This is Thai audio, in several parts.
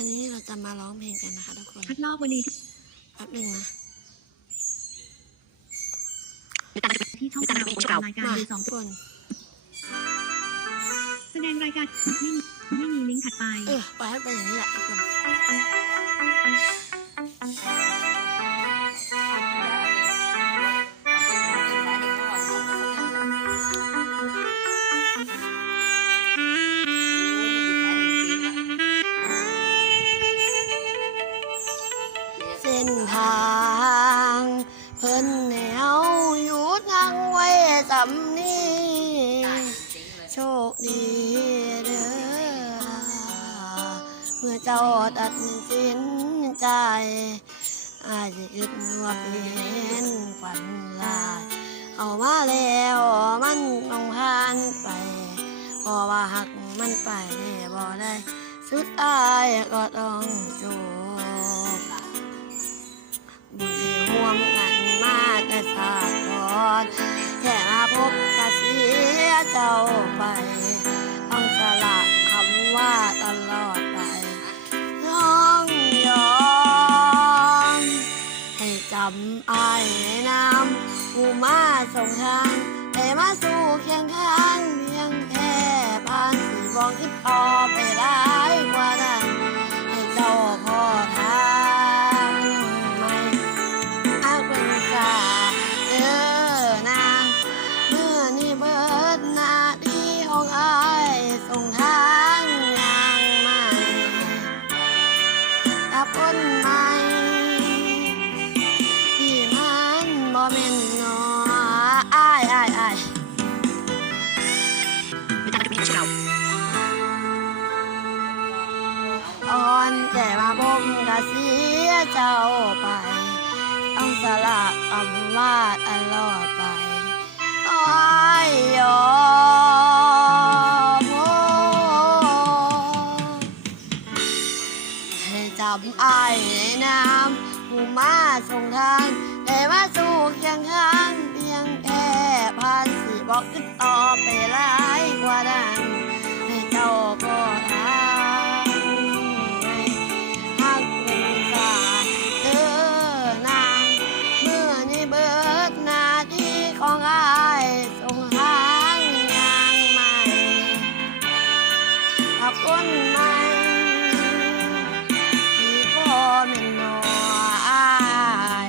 วันนี้เราจะมาร้องเพลงกันนะคะทุกคนคัดลอกวันนี้แป๊บหนึงนะ ที่ช่องสามของรายการมาดูสองทุกคน แสดงรายการไม่มีไม่มีลิงก์ถัดไป เออปล่อยให้เป็นอย่างนี้แหละทุกคนางเพิ่นแนวอยู่ทางไว้สำนี้โชคดีเด้อเมื่อเจ้าตัดสินใจอาจจะอึดว่าเป็นฝันลายเอามาแล้วมันต้องผ่านไปเพราะว่าหักมันไปบ่ได้สุดท้ายก็ต้องจบ บุญห่วงกันมาแต่ศาก่อนแค่มาพบกะเสียเจ้าไป ต้องสละคำว่าตลอดไปน้องยอมให้จำอายในน้ำผู้มาส่งทางให้มาสู่เคียงข้างเพียงแค่ผ่านสีบอกคิดต่อไปได้ แก่มาบ่มกะเสียเจ้าไป ต้องสละคำว่าตลอดไปอ้อยยอมโอ้ให้จำอายในน้ำผู้มาส่งทางได้มาสู่เคียงข้างเพียงแค่ผ่านสีบอกขึ้นต่อไปหลายกว่ คนใหม่ที่พ่อแม่นนออย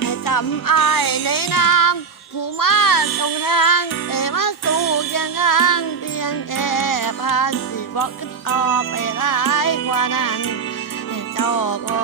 ให้จำอายในน้ำผู้มาตรงทางแต่มาสู่เคียงข้างเพียงแค่ผ่านสิบอกขึ้นต่อไปหลายกว่านั้นให้เจ้าก็ท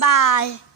ายบาย